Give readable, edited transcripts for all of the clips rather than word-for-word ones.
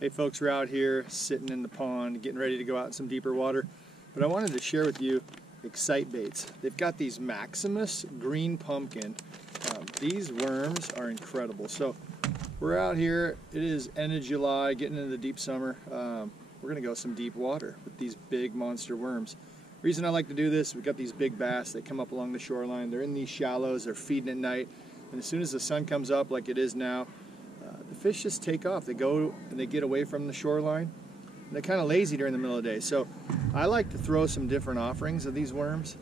Hey folks, we're out here sitting in the pond getting ready to go out in some deeper water, but I wanted to share with you Xcite Baits. They've got these Maximus green pumpkin. These worms are incredible. So we're out here, it is end of July, getting into the deep summer. We're gonna go some deep water with these big monster worms. Reason I like to do this, we've got these big bass, they come up along the shoreline, they're in these shallows, they're feeding at night, and as soon as the sun comes up like it is now, the fish just take off. They go and they get away from the shoreline. And they're kind of lazy during the middle of the day. So I like to throw some different offerings of these worms.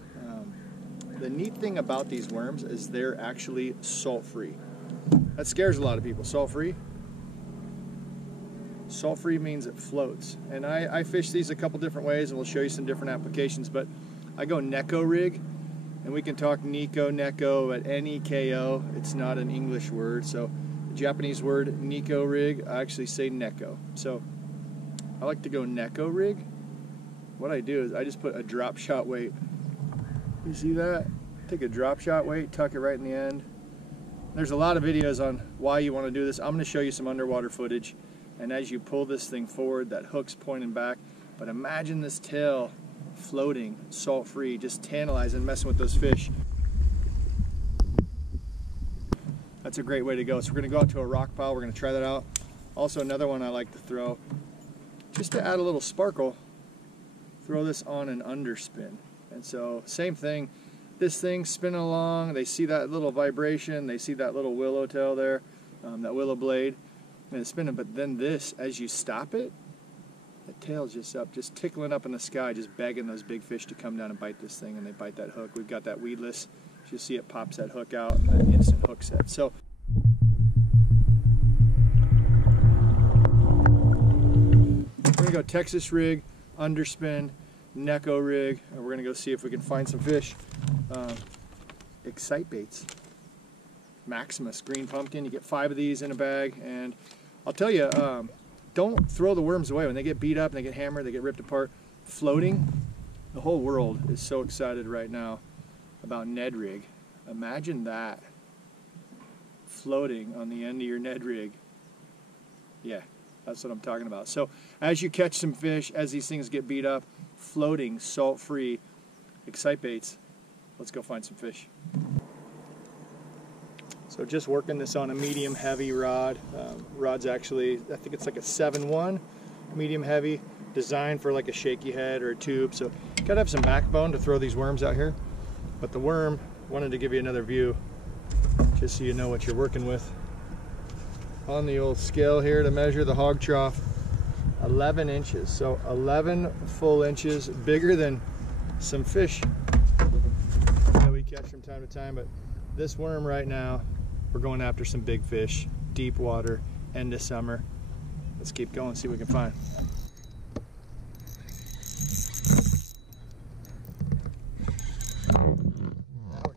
The neat thing about these worms is they're actually salt-free. That scares a lot of people. Salt-free? Salt-free means it floats. And I fish these a couple different ways, and we'll show you some different applications. But I go Neko rig, and we can talk Neko, at N-E-K-O. It's not an English word, so Japanese word Neko rig, I actually say Neko. So I like to go Neko rig. What I do is I just put a drop shot weight. You see that? Take a drop shot weight, tuck it right in the end. There's a lot of videos on why you want to do this. I'm going to show you some underwater footage, and as you pull this thing forward, that hook's pointing back, but imagine this tail floating salt-free, just tantalizing, messing with those fish. That's a great way to go. So we're going to go out to a rock pile. We're going to try that out. Also, another one I like to throw, just to add a little sparkle, throw this on an underspin. And so, same thing. This thing spinning along, they see that little vibration, they see that little willow tail there, that willow blade, and it's spinning. But then this, as you stop it, the tail's just up, just tickling up in the sky, just begging those big fish to come down and bite this thing, and they bite that hook. We've got that weedless. You see it pops that hook out, and that instant hook set. So we're gonna go Texas rig, underspin, Neko rig, and we're gonna go see if we can find some fish. Xcite Baits Maximus green pumpkin. You get 5 of these in a bag, and I'll tell you, don't throw the worms away. When they get beat up and they get hammered, they get ripped apart. Floating, the whole world is so excited right now about Ned rig. Imagine that floating on the end of your Ned rig. Yeah, that's what I'm talking about. So as you catch some fish, as these things get beat up, floating, salt-free Xcite Baits, let's go find some fish. So just working this on a medium heavy rod. Rod's actually, I think it's like a 7-1 medium heavy, designed for like a shaky head or a tube. So you gotta have some backbone to throw these worms out here. But the worm, wanted to give you another view just so you know what you're working with. On the old scale here to measure the hog trough, 11 inches. So 11 full inches, bigger than some fish that we catch from time to time. But this worm right now, we're going after some big fish, deep water, end of summer. Let's keep going, see what we can find.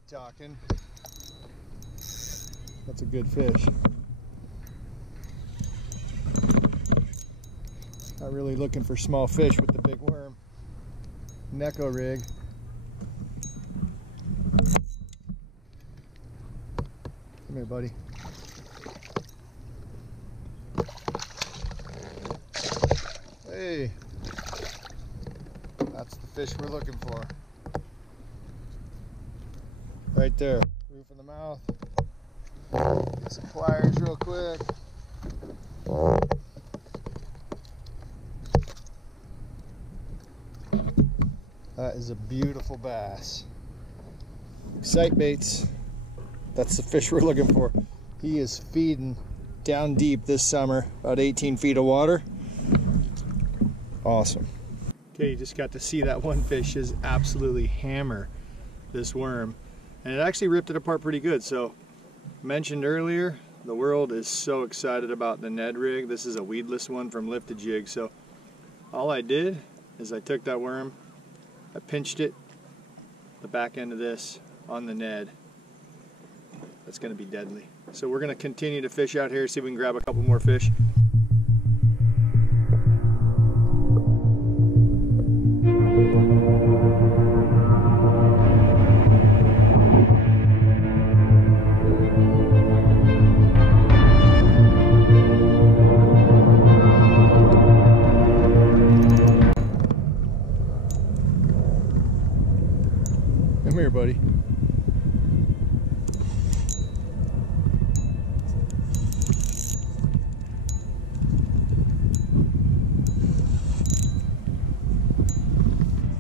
Talking. That's a good fish. Not really looking for small fish with the big worm. Neko rig. Come here, buddy. Hey, that's the fish we're looking for. Right there, roof of the mouth. Get some pliers real quick. That is a beautiful bass. Xcite Baits, that's the fish we're looking for. He is feeding down deep this summer, about 18 feet of water. Awesome. Okay, you just got to see that one fish just absolutely hammer this worm. And it actually ripped it apart pretty good. So, mentioned earlier, the world is so excited about the Ned rig. This is a weedless one from Lifted Jogs. So, all I did is I took that worm, I pinched it, the back end of this on the Ned. That's going to be deadly. So we're going to continue to fish out here, see if we can grab a couple more fish.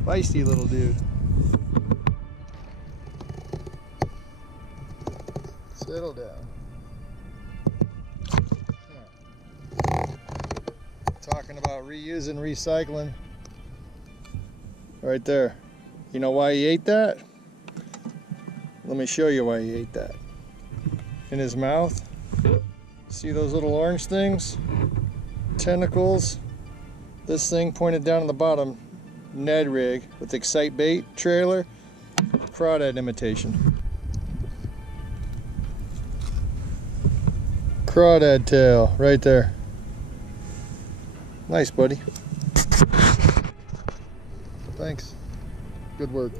Feisty little dude. Settle down. Talking about reusing, recycling. Right there. You know why he ate that? Let me show you why he ate that. In his mouth, see those little orange things? Tentacles. This thing pointed down on the bottom. Ned rig with Xcite Bait trailer. Crawdad imitation. Crawdad tail right there. Nice, buddy. Thanks. Good work.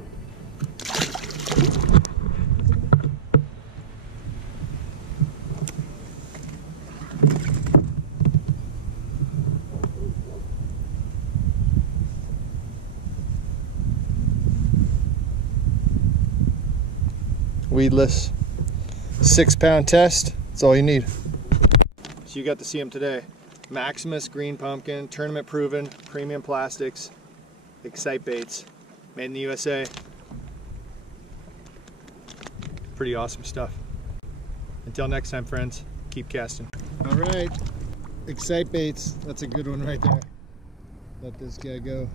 Weedless. 6-pound test. That's all you need. So you got to see them today. Maximus green pumpkin, tournament proven, premium plastics, Xcite Baits, made in the USA. Pretty awesome stuff. Until next time, friends, keep casting. All right, Xcite Baits, that's a good one right there. Let this guy go.